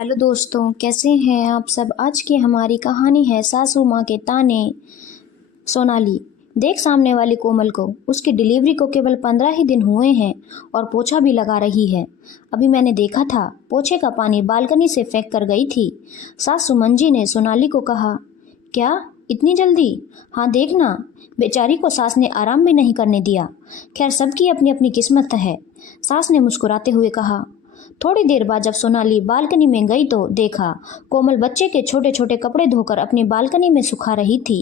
Hello दोस्तों, कैसे हैं आप सब। आज की हमारी कहानी है सासू माँ के ताने। सोनाली, देख सामने वाली कोमल को। उसकी डिलीवरी को केवल 15 ही दिन हुए हैं और पोछा भी लगा रही है। अभी मैंने देखा था, पोछे का पानी बालकनी से फेंक कर गई थी। सास सुमन जी ने सोनाली को कहा, क्या इतनी जल्दी? हाँ देखना, बेचारी को सास ने आराम भी नहीं करने दिया। खैर, सबकी अपनी अपनी किस्मत है, सास ने मुस्कुराते हुए कहा। थोड़ी देर बाद जब सोनाली बालकनी में गई तो देखा कोमल बच्चे के छोटे छोटे कपड़े धोकर अपनी बालकनी में सुखा रही थी।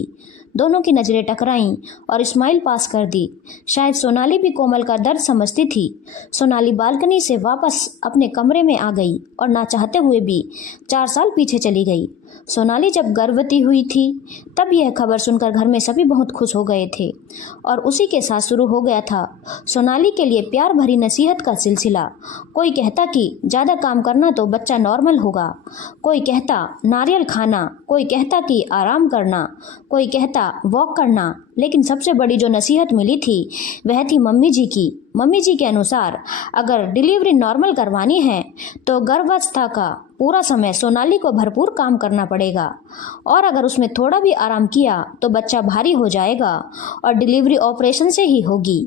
दोनों की नजरें टकराईं और स्माइल पास कर दी। शायद सोनाली भी कोमल का दर्द समझती थी। सोनाली बालकनी से वापस अपने कमरे में आ गई और ना चाहते हुए भी 4 साल पीछे चली गई। सोनाली जब गर्भवती हुई थी तब यह खबर सुनकर घर में सभी बहुत खुश हो गए थे और उसी के साथ शुरू हो गया था सोनाली के लिए प्यार भरी नसीहत का सिलसिला। कोई कहता कि ज़्यादा काम करना तो बच्चा नॉर्मल होगा, कोई कहता नारियल खाना, कोई कहता कि आराम करना, कोई कहता वॉक करना, लेकिन सबसे बड़ी जो नसीहत मिली थी वह थी मम्मी जी की। मम्मी जी के अनुसार अगर डिलीवरी नॉर्मल करवानी है तो गर्भावस्था का पूरा समय सोनाली को भरपूर काम करना पड़ेगा और अगर उसमें थोड़ा भी आराम किया तो बच्चा भारी हो जाएगा और डिलीवरी ऑपरेशन से ही होगी।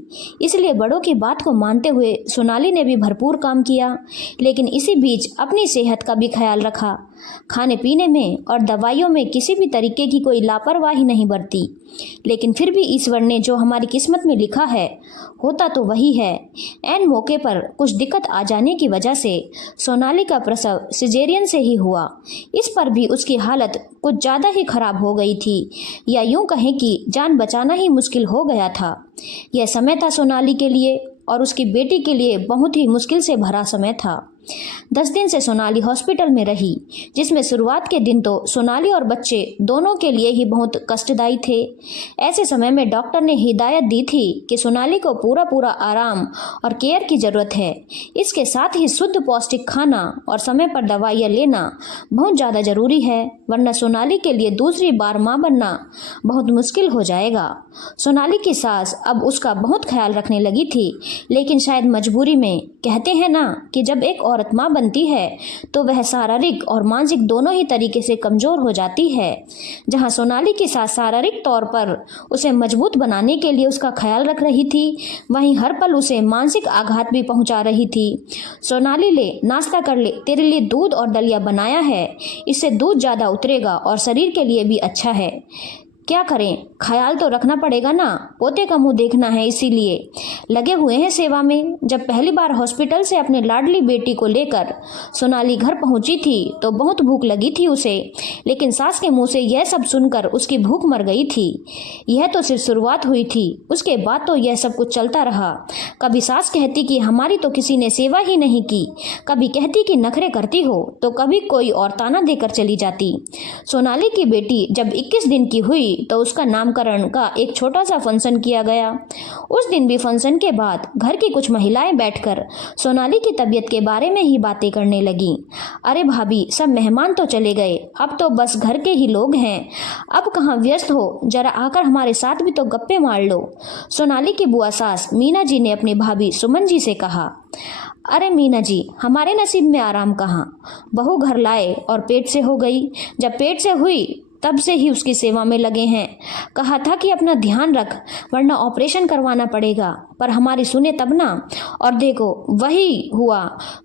इसलिए बड़ों की बात को मानते हुए सोनाली ने भी भरपूर काम किया, लेकिन इसी बीच अपनी सेहत का भी ख्याल रखा। खाने पीने में और दवाइयों में किसी भी तरीके की कोई लापरवाही नहीं बरती। लेकिन फिर भी ईश्वर ने जो हमारी किस्मत में लिखा है होता तो वही है। ऐन मौके पर कुछ दिक्कत आ जाने की वजह से सोनाली का प्रसव सिजेरियन से ही हुआ। इस पर भी उसकी हालत कुछ ज़्यादा ही खराब हो गई थी, या यूं कहें कि जान बचाना ही मुश्किल हो गया था। यह समय था सोनाली के लिए और उसकी बेटी के लिए बहुत ही मुश्किल से भरा समय था। 10 दिन से सोनाली हॉस्पिटल में रही, जिसमें शुरुआत के दिन तो सोनाली और बच्चे दोनों के लिए ही बहुत कष्टदायी थे। ऐसे समय में डॉक्टर ने हिदायत दी थी कि सोनाली को पूरा पूरा आराम और केयर की ज़रूरत है। इसके साथ ही शुद्ध पौष्टिक खाना और समय पर दवाइयाँ लेना बहुत ज़्यादा ज़रूरी है, वरना सोनाली के लिए दूसरी बार माँ बनना बहुत मुश्किल हो जाएगा। सोनाली की सास अब उसका बहुत ख्याल रखने लगी थी, लेकिन शायद मजबूरी में। कहते हैं ना कि जब एक औरत माँ बनती है तो वह शारीरिक और मानसिक दोनों ही तरीके से कमज़ोर हो जाती है। जहाँ सोनाली की सास शारीरिक तौर पर उसे मजबूत बनाने के लिए उसका ख्याल रख रही थी, वहीं हर पल उसे मानसिक आघात भी पहुँचा रही थी। सोनाली, ले नाश्ता कर ले, तेरे लिए दूध और दलिया बनाया है, इससे दूध ज़्यादा उतरेगा और शरीर के लिए भी अच्छा है। क्या करें, ख्याल तो रखना पड़ेगा ना, पोते का मुंह देखना है, इसीलिए लगे हुए हैं सेवा में। जब पहली बार हॉस्पिटल से अपने लाडली बेटी को लेकर सोनाली घर पहुंची थी तो बहुत भूख लगी थी उसे, लेकिन सास के मुंह से यह सब सुनकर उसकी भूख मर गई थी। यह तो सिर्फ शुरुआत हुई थी, उसके बाद तो यह सब कुछ चलता रहा। कभी सास कहती कि हमारी तो किसी ने सेवा ही नहीं की, कभी कहती कि नखरे करती हो, तो कभी कोई और ताना देकर चली जाती। सोनाली की बेटी जब 21 दिन की हुई तो उसका नामकरण का एक छोटा सा फंक्शन किया गया। उस दिन भी फंक्शन के बाद घर की कुछ महिलाएं बैठकर सोनाली की तबीयत के बारे में ही बातें करने लगीं। अरे भाभी, सब मेहमान तो चले गए, अब तो बस घर के ही लोग हैं, अब कहाँ व्यस्त हो, जरा आकर हमारे साथ भी तो गप्पे मार लो। सोनाली की बुआ सास मीना जी ने अपनी भाभी सुमन जी से कहा। अरे मीना जी, हमारे नसीब में आराम कहाँ, बहू घर लाए और पेट से हो गई। जब पेट से हुई तब से ही उसकी सेवा में लगे हैं। कहा था कि अपना ध्यान रख, वरना ऑपरेशन करवाना पड़ेगा, पर हमारी सुने तब ना। और देखो वही हुआ,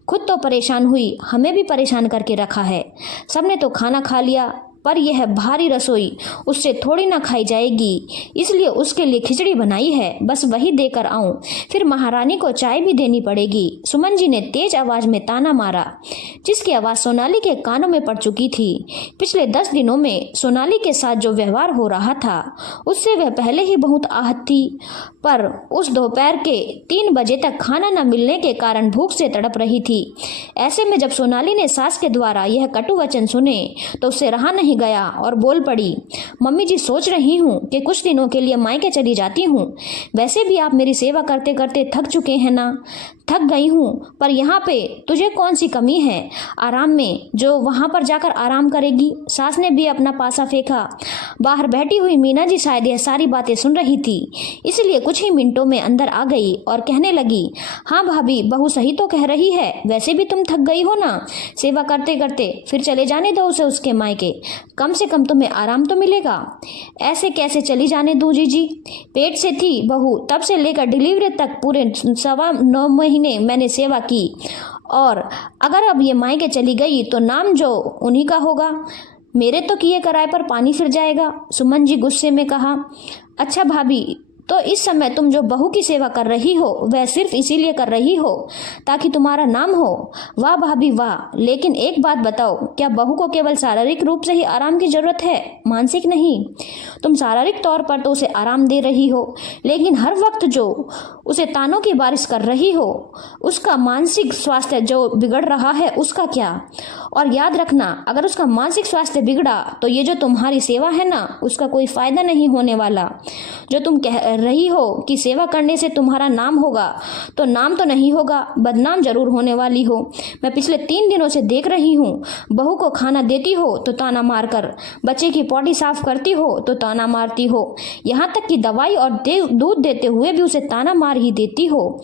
खुद तो परेशान हुई, हमें भी परेशान करके रखा है। सबने तो खाना खा लिया, पर यह भारी रसोई उससे थोड़ी ना खाई जाएगी, इसलिए उसके लिए खिचड़ी बनाई है, बस वही देकर आऊं, फिर महारानी को चाय भी देनी पड़ेगी। सुमन जी ने तेज आवाज में ताना मारा, जिसकी आवाज सोनाली के कानों में पड़ चुकी थी। पिछले 10 दिनों में सोनाली के साथ जो व्यवहार हो रहा था उससे वह पहले ही बहुत आहत थी, पर उस दोपहर के 3 बजे तक खाना न मिलने के कारण भूख से तड़प रही थी। ऐसे में जब सोनाली ने सास के द्वारा यह कटु वचन सुने तो उससे रहा नहीं गया और बोल पड़ी, मम्मी जी, सोच रही हूँ कि कुछ दिनों के लिए मायके चली जाती हूँ। वैसे भी आप मेरी सेवा करते करते थक चुके हैं ना। थक गई हूँ, पर यहाँ पे तुझे कौन सी कमी है आराम में, जो वहाँ पर जाकर आराम करेगी। सास ने भी अपना पासा फेंका। बाहर बैठी हुई मीना जी शायद यह सारी बातें सुन रही थी, इसलिए कुछ ही मिनटों में अंदर आ गई और कहने लगी, हाँ भाभी, बहू सही तो कह रही है। वैसे भी तुम थक गई हो ना सेवा करते करते, फिर चले जाने दो उसे उसके मायके, कम से कम तुम्हें आराम तो मिलेगा। ऐसे कैसे चली जाने दूं जीजी, पेट से थी बहू तब से लेकर डिलीवरी तक पूरे 9.25 महीने मैंने सेवा की, और अगर अब ये मायके चली गई तो नाम जो उन्हीं का होगा, मेरे तो किए कराए पर पानी फिर जाएगा। सुमन जी गुस्से में कहा, अच्छा भाभी, तो इस समय तुम जो बहू की सेवा कर रही हो वह सिर्फ इसीलिए कर रही हो ताकि तुम्हारा नाम हो। वाह भाभी वाह, लेकिन एक बात बताओ, क्या बहू को केवल शारीरिक रूप से ही आराम की जरूरत है, मानसिक नहीं? तुम शारीरिक तौर पर तो उसे आराम दे रही हो, लेकिन हर वक्त जो उसे तानों की बारिश कर रही हो, उसका मानसिक स्वास्थ्य जो बिगड़ रहा है उसका क्या? और याद रखना, अगर उसका मानसिक स्वास्थ्य बिगड़ा तो ये जो तुम्हारी सेवा है ना, उसका कोई फायदा नहीं होने वाला। जो तुम कह रही हो कि सेवा करने से तुम्हारा नाम होगा, तो नाम तो नहीं होगा, बदनाम जरूर होने वाली हो। मैं पिछले 3 दिनों से देख रही हूँ, बहू को खाना देती हो तो ताना मारकर, बच्चे की पॉटी साफ करती हो तो ताना मारती हो, यहाँ तक कि दवाई और दूध देते हुए भी उसे ताना मार ही देती हो।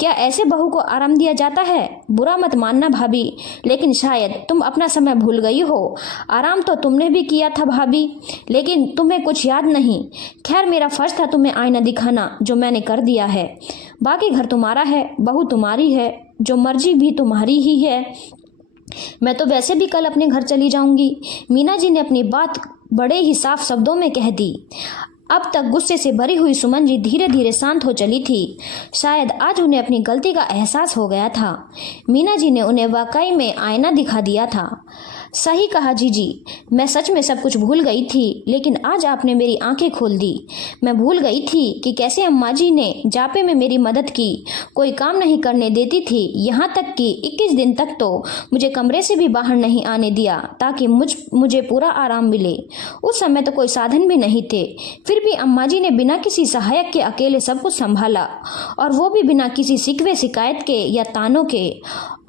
क्या ऐसे बहू को आराम दिया जाता है? बुरा मत मानना भाभी, लेकिन शायद तुम अपना समय भूल गई हो। आराम तो तुमने भी किया था भाभी, लेकिन तुम्हें कुछ याद नहीं। खैर, मेरा फर्ज था तुम्हें आईना दिखाना, जो मैंने कर दिया है। बाकी घर तुम्हारा है, बहू तुम्हारी है, जो मर्जी भी तुम्हारी ही है। मैं तो वैसे भी कल अपने घर चली जाऊंगी। मीना जी ने अपनी बात बड़े ही साफ शब्दों में कह दी। अब तक गुस्से से भरी हुई सुमन जी धीरे धीरे शांत हो चली थी। शायद आज उन्हें अपनी गलती का एहसास हो गया था। मीना जी ने उन्हें वाकई में आईना दिखा दिया था। सही कहा जीजी, मैं सच में सब कुछ भूल गई थी, लेकिन आज आपने मेरी आंखें खोल दी। मैं भूल गई थी कि कैसे अम्मा जी ने जापे में मेरी मदद की, कोई काम नहीं करने देती थी, यहाँ तक कि 21 दिन तक तो मुझे कमरे से भी बाहर नहीं आने दिया ताकि मुझे पूरा आराम मिले। उस समय तो कोई साधन भी नहीं थे, फिर भी अम्मा जी ने बिना किसी सहायक के अकेले सब कुछ संभाला, और वो भी बिना किसी शिकवे शिकायत के या तानों के।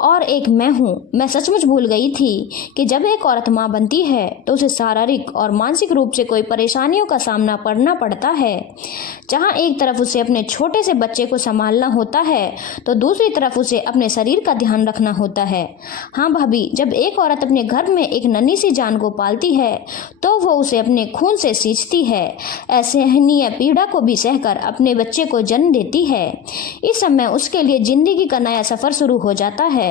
और एक मैं हूँ, मैं सचमुच भूल गई थी कि जब एक औरत माँ बनती है तो उसे शारीरिक और मानसिक रूप से कोई परेशानियों का सामना करना पड़ता है। जहाँ एक तरफ उसे अपने छोटे से बच्चे को संभालना होता है तो दूसरी तरफ उसे अपने शरीर का ध्यान रखना होता है। हाँ भाभी, जब एक औरत अपने घर में एक नन्ही सी जान को पालती है तो वो उसे अपने खून से सींचती है, असहनीय पीड़ा को भी सहकर अपने बच्चे को जन्म देती है। इस समय उसके लिए जिंदगी का नया सफर शुरू हो जाता है,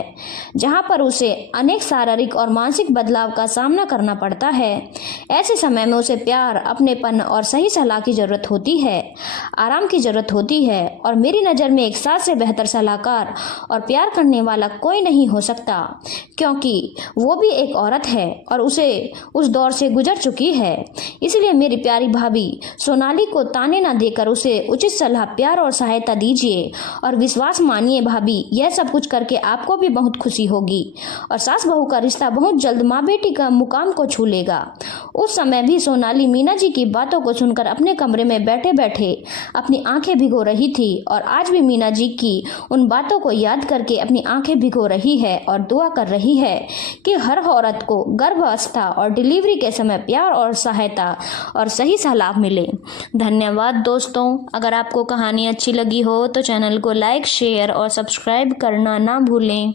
जहाँ पर उसे अनेक शारीरिक और मानसिक बदलाव का सामना करना पड़ता है। ऐसे समय में उसे प्यार, अपनेपन और सही सलाह की जरूरत होती है, आराम की जरूरत होती है। और मेरी नज़र में एक सास से बेहतर सलाहकार और प्यार करने वाला कोई नहीं हो सकता, क्योंकि वो भी एक औरत है और उसे उस दौर से गुजर चुकी है। इसलिए मेरी प्यारी भाभी सोनाली को ताने ना देकर उसे उचित सलाह, प्यार और सहायता दीजिए, और विश्वास मानिए भाभी, यह सब कुछ करके आपको भी बहुत खुशी होगी और सास बहू का रिश्ता बहुत जल्द माँ बेटी का मुकाम को छू लेगा। उस समय भी सोनाली मीना जी की बातों को सुनकर अपने कमरे में बैठे बैठे अपनी आंखें भिगो रही थी, और आज भी मीना जी की उन बातों को याद करके अपनी आंखें भिगो रही है और दुआ कर रही है कि हर औरत को गर्भावस्था और डिलीवरी के समय प्यार और सहायता और सही सलाह मिले। धन्यवाद दोस्तों। अगर आपको कहानी अच्छी लगी हो तो चैनल को लाइक, शेयर और सब्सक्राइब करना ना भूलें।